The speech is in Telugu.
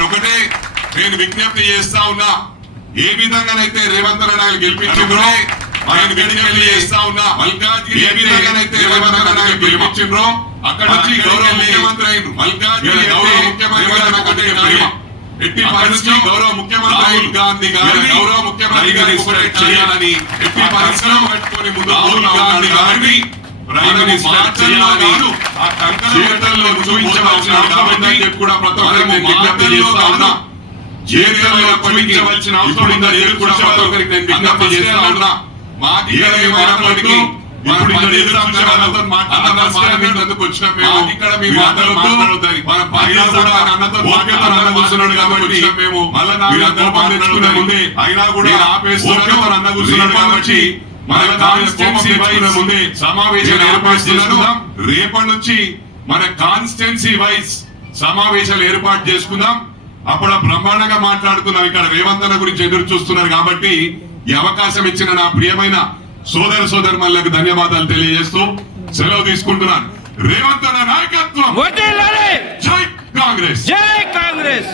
కానీ ఒకటే నేను విజ్ఞప్తి చేస్తా ఉన్నా, ఏ విధంగానైతే రేవంత్ రెడ్డి గెలిపించిండ్రో ఆయన విజ్ఞప్తి చేస్తా ఉన్నా, మల్కాజ్గిరి ఏ విధంగానైతే రేవంత్ రెడ్డి గెలిపించిండ్రో అక్కడ నుంచి గౌరవ ముఖ్యమంత్రి అయిన మల్కాజ్గిరి గౌరవ ముఖ్యమంత్రి ఎట్టి పరిస్థితుల్లో గౌరవ ముఖ్యమంత్రి రాహుల్ గాంధీ గారు గౌరవ ముఖ్యమంత్రి గారు చేయాలని ఎట్టి పరిస్థితుల్లో పెట్టుకొని ముందు రాహుల్ గాంధీ గారిని ప్రైమ్ మినిస్టర్ చేయాలని ఆ కంకణలో చూపించవలసిన అవసరం ఉందని చెప్పి కూడా ప్రతి ఒక్కరికి విజ్ఞప్తి చేస్తా ఉన్నా. జీవితంలో చూపించవలసిన అవసరం ఉందని చెప్పి కూడా ప్రతి ఒక్కరికి నేను విజ్ఞప్తి చేస్తా ఉన్నా. మాకు ఏమైనప్పటికీ ఇప్పుడు వచ్చిన మేము ఇక్కడ మీ మాటలు మన పైన కూడా అన్నతో కూర్చున్నాడు కాబట్టి మేము మళ్ళీ ముందే అయినా కూడా ఆపేస్తున్నాడు అన్న కూర్చున్నాడు కాబట్టి మన కాన్స్టిట్యున్సీ వైజ్ ముందే సమావేశాలు ఏర్పాటు చేసుకుందాం. రేపటి నుంచి మన కాన్స్టిట్యున్సీ వైజ్ సమావేశాలు ఏర్పాటు చేసుకుందాం. అప్పుడు బ్రహ్మాండంగా మాట్లాడుతున్నాం. ఇక్కడ రేవంత్ అన్న గురించి ఎదురు చూస్తున్నారు కాబట్టి ఈ అవకాశం ఇచ్చిన నా ప్రియమైన సోదరులకు ధన్యవాదాలు తెలియజేస్తూ సెలవు తీసుకుంటున్నాను. రేవంత్ అన్న నాయకత్వం, జై కాంగ్రెస్, జై కాంగ్రెస్.